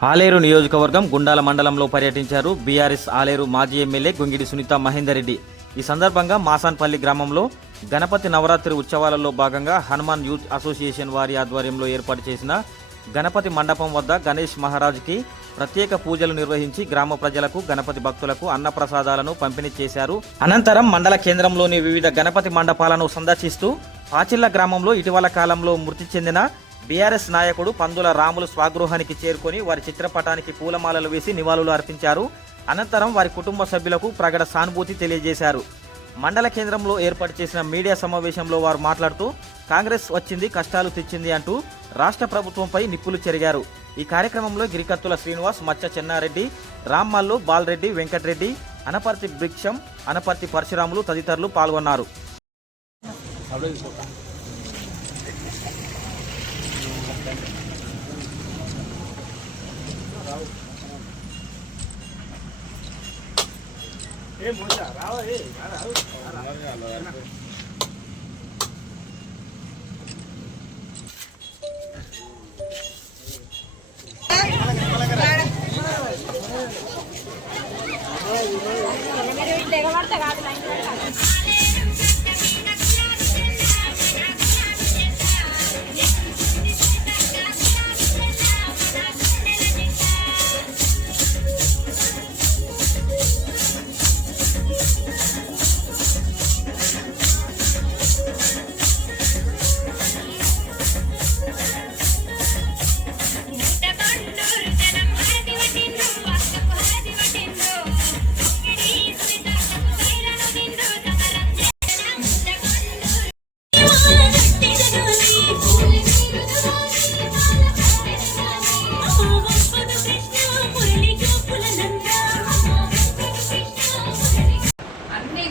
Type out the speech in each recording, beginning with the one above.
ఆలేరు నియోజకవర్గం గుండాల మండలంలో పర్యటించారు బీఆర్ఎస్ ఆలేరు మాజీ ఎమ్మెల్యే గొంగిడి సునీత మహేందర్ రెడ్డి. ఈ సందర్భంగా మాసాన్పల్లి గ్రామంలో గణపతి నవరాత్రి ఉత్సవాలలో భాగంగా హనుమాన్ యూత్ అసోసియేషన్ వారి ఆధ్వర్యంలో ఏర్పాటు చేసిన గణపతి మండపం వద్ద గణేష్ మహారాజ్కి ప్రత్యేక పూజలు నిర్వహించి గ్రామ ప్రజలకు గణపతి భక్తులకు అన్నప్రసాదాలను పంపిణీ చేశారు. అనంతరం మండల కేంద్రంలోని వివిధ గణపతి మండపాలను సందర్శిస్తూ పాచిళ్ల గ్రామంలో ఇటీవల కాలంలో మృతి చెందిన బీఆర్ఎస్ నాయకుడు పందుల రాములు స్వగృహానికి చేరుకొని వారి చిత్రపటానికి పూలమాలలు వేసి నివాళులు అర్పించారు. అనంతరం వారి కుటుంబ సభ్యులకు ప్రగాఢ సానుభూతి తెలియజేశారు. మండల కేంద్రంలో ఏర్పాటు చేసిన మీడియా సమావేశంలో వారు మాట్లాడుతూ కాంగ్రెస్ వచ్చింది కష్టాలు తెచ్చింది అంటూ రాష్ట్ర ప్రభుత్వంపై నిప్పులు చెరిగారు. ఈ కార్యక్రమంలో గిరికత్తుల శ్రీనివాస్, మచ్చ చెన్నారెడ్డి, రామ్మల్లు, బాలరెడ్డి, వెంకటరెడ్డి, అనపర్తి భిక్షం, అనపర్తి పరశురాములు తదితరులు పాల్గొన్నారు.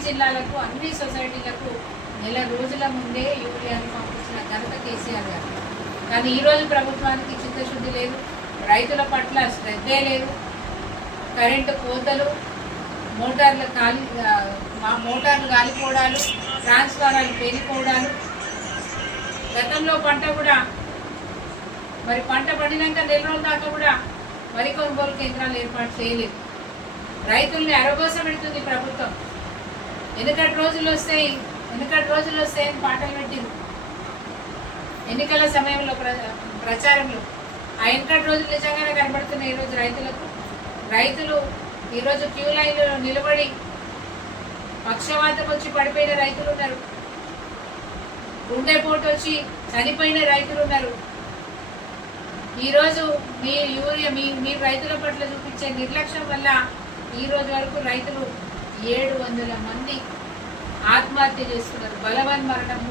జిల్లాలకు అన్ని సొసైటీలకు నెల రోజుల ముందే యూరియాను పంపించిన ఘనత కేసీఆర్ గారు. కానీ ఈరోజు ప్రభుత్వానికి చిత్తశుద్ధి లేదు, రైతుల పట్ల శ్రద్ధే లేదు. కరెంటు కోతలు, మోటార్లు గాలిపోవడాలు, ట్రాన్స్ఫారాలు పేలిపోవడాలు. గతంలో పంట కూడా మరి పంట పండినాక నెల రోజుల దాకా కూడా వరి కొనుగోలు కేంద్రాలు ఏర్పాటు చేయలేదు. రైతుల్ని అరగోస పెడుతుంది ప్రభుత్వం. ఎన్నికటి రోజులు వస్తాయని పాటలు పెట్టింది ఎన్నికల సమయంలో ప్రచారంలో. ఆ ఎన్నికటి రోజులు నిజంగానే కనబడుతున్నాయి ఈరోజు రైతులు ఈరోజు క్యూ లైన్లో నిలబడి పక్షవాతం వచ్చి పడిపోయిన రైతులు ఉన్నారు, గుండెపోటు వచ్చి చనిపోయిన రైతులు ఉన్నారు. ఈరోజు మీరు రైతుల పట్ల చూపించే నిర్లక్ష్యం వల్ల ఈరోజు వరకు రైతులు 700 మంది ఆత్మహత్య చేసుకున్నారు, బలవన్ మరణం